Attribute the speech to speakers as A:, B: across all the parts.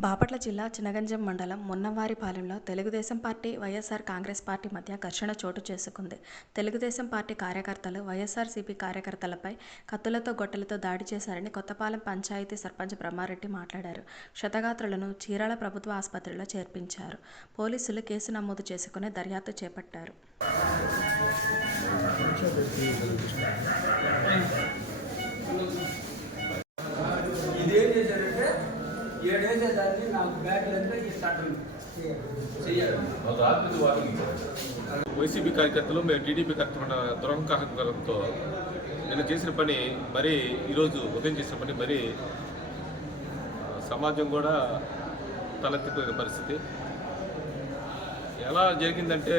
A: బాపట్ల జిల్లా చినగంజం మండలం మున్నవారిపాలెంలో Telugu Desam party YSR Congress party మధ్య ఘర్షణ చోటు చేసుకుంది. తెలుగుదేశం పార్టీ కార్యకర్తలు వైఎస్ఆర్సీపీ కార్యకర్తలపై కత్తులతో గొట్టలతో దాడి చేశారని కొత్తపాలెం పంచాయతీ సర్పంచ్ బ్రహ్మారెడ్డి మాట్లాడారు. క్షతగాత్రులను చీరాల ప్రభుత్వ ఆసుపత్రిలో చేర్పించారు. పోలీసులు కేసు నమోదు చేసుకుని దర్యాప్తు చేపట్టారు.
B: ఇదేం చేశారంటే నాకు బ్యాగ్ ఈ సటన్
C: వైసీపీ కార్యకర్తలు మేము టీడీపీ కార్యకర్తల దురహంకారంతో నేను చేసిన పని మరి ఈరోజు ఉదయం చేసిన పని మరి సమాజం కూడా తలెత్తిపోయిన పరిస్థితి. ఎలా జరిగిందంటే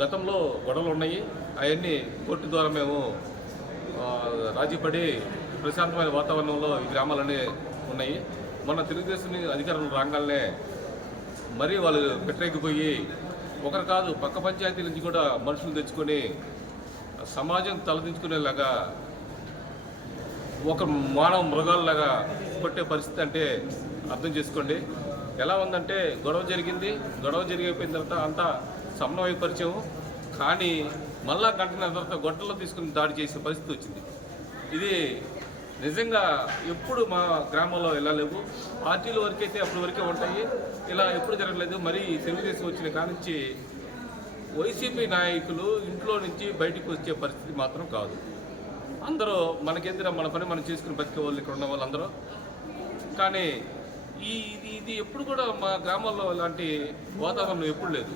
C: గతంలో గొడవలు ఉన్నాయి. అవన్నీ కోర్టు ద్వారా మేము రాజీపడి ప్రశాంతమైన వాతావరణంలో ఈ గ్రామాలన్నీ ఉన్నాయి. మొన్న తెలుగుదేశం అధికారులు రాగానే మరీ వాళ్ళు పెట్టలేకపోయి ఒకరు కాదు పక్క పంచాయతీ నుంచి కూడా మనుషులు తెచ్చుకొని సమాజం తలదించుకునేలాగా ఒక మానవ మృగాల్లాగా కొట్టే పరిస్థితి అంటే అర్థం చేసుకోండి. ఎలా ఉందంటే గొడవ జరిగింది గొడవ జరిగిపోయిన తర్వాత అంతా సమన్వయపరిచయం కానీ మళ్ళా గంటన తర్వాత గొడ్డలో తీసుకుని దాడి చేసే పరిస్థితి వచ్చింది. ఇది నిజంగా ఎప్పుడు మా గ్రామంలో వెళ్ళలేవు. పార్టీలు వరకైతే అప్పటి వరకే ఉంటాయి. ఇలా ఎప్పుడు జరగలేదు. మరి తెలుగుదేశం వచ్చిన కానించి వైసీపీ నాయకులు ఇంట్లో నుంచి బయటికి వచ్చే పరిస్థితి మాత్రం కాదు. అందరూ మనకెందుకు మన పని మనం చేసుకుని బతికే వాళ్ళు ఇక్కడ ఉన్న వాళ్ళందరూ కానీ ఈ ఇది ఇది ఎప్పుడు కూడా మా గ్రామాల్లో ఇలాంటి వాతావరణం ఎప్పుడు లేదు.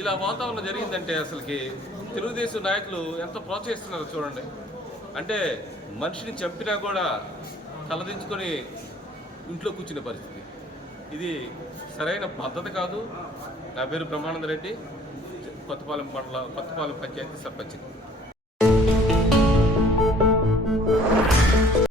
C: ఇలా వాతావరణం జరిగిందంటే అసలుకి తెలుగుదేశం నాయకులు ఎంత ప్రోత్సహిస్తున్నారో చూడండి. అంటే మనిషిని చంపినా కూడా తలదించుకొని ఇంట్లో కూర్చునే పరిస్థితి. ఇది సరైన పద్ధతి కాదు. నా పేరు బ్రహ్మానంద రెడ్డి కొత్తపాలెం మండల కొత్తపాలెం పంచాయతీ సర్పంచ్.